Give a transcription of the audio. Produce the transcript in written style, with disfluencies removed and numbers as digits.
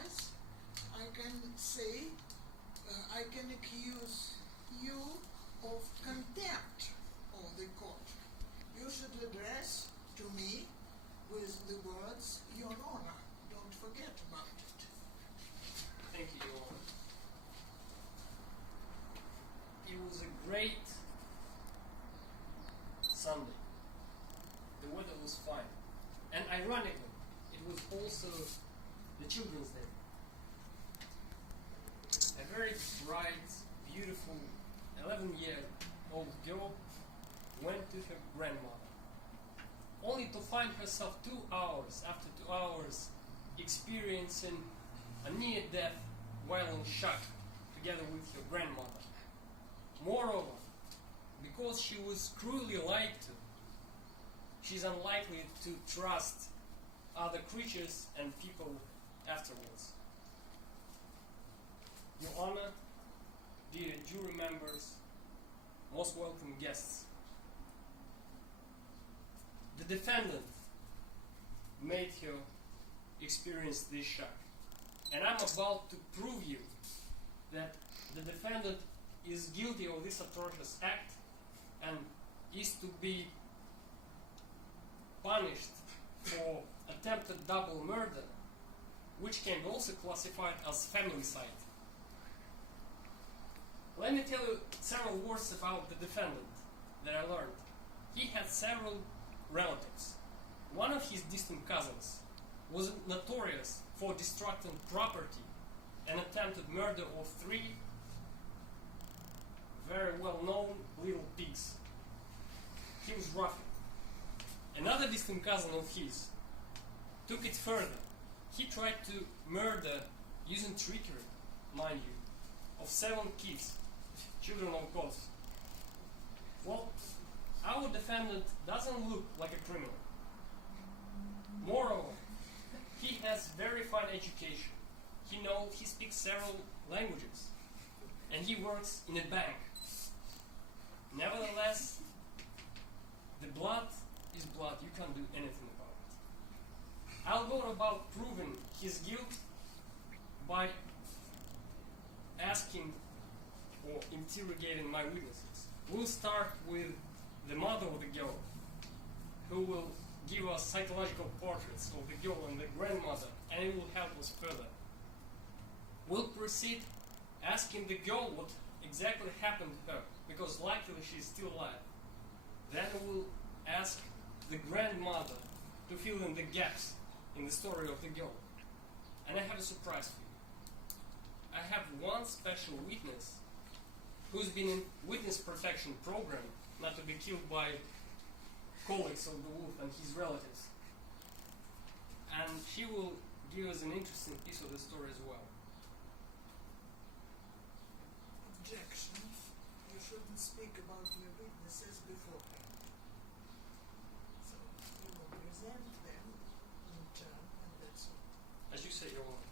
otherwise, I can say, I can accuse you of contempt of the court. You should address to me with the words, Your Honor. Don't forget about it. Thank you, Your Honor. It was a great Sunday. The weather was fine. And ironically, it was also the Children's Day. A very bright, beautiful 11-year-old girl went to her grandmother, only to find herself 2 hours after 2 hours experiencing a near-death while in shock together with her grandmother. Moreover, because she was cruelly lied to, she's unlikely to trust other creatures and people afterwards. Your Honor, dear jury members, most welcome guests, the defendant made her experience this shock. And I'm about to prove you that the defendant is guilty of this atrocious act and is to be punished for attempted double murder, which can be also classified as femicide. Let me tell you several words about the defendant that I learned. He had several relatives. One of his distant cousins was notorious for destructing property and attempted murder of 3 very well-known little pigs. He was ruffian. Another distant cousin of his took it further. He tried to murder using trickery, mind you, of 7 kids, children of course. Well, our defendant doesn't look like a criminal. Moreover, he has very fine education. He speaks several languages, and he works in a bank. Nevertheless, the blood is blood. You can't do anything about it. I'll go about proving his guilt by asking or interrogating my witnesses. We'll start with the mother of the girl, who will give us psychological portraits of the girl and the grandmother, and it will help us further. We'll proceed asking the girl what exactly happened to her, because likely she's still alive. Then we'll ask the grandmother to fill in the gaps in the story of the girl. And I have a surprise for you. I have one special witness who's been in witness protection program not to be killed by colleagues of the wolf and his relatives. And she will give us an interesting piece of the story as well. Objection. You shouldn't speak about your witnesses beforehand. So you will present them in turn, and that's all. As you say, Your Honor.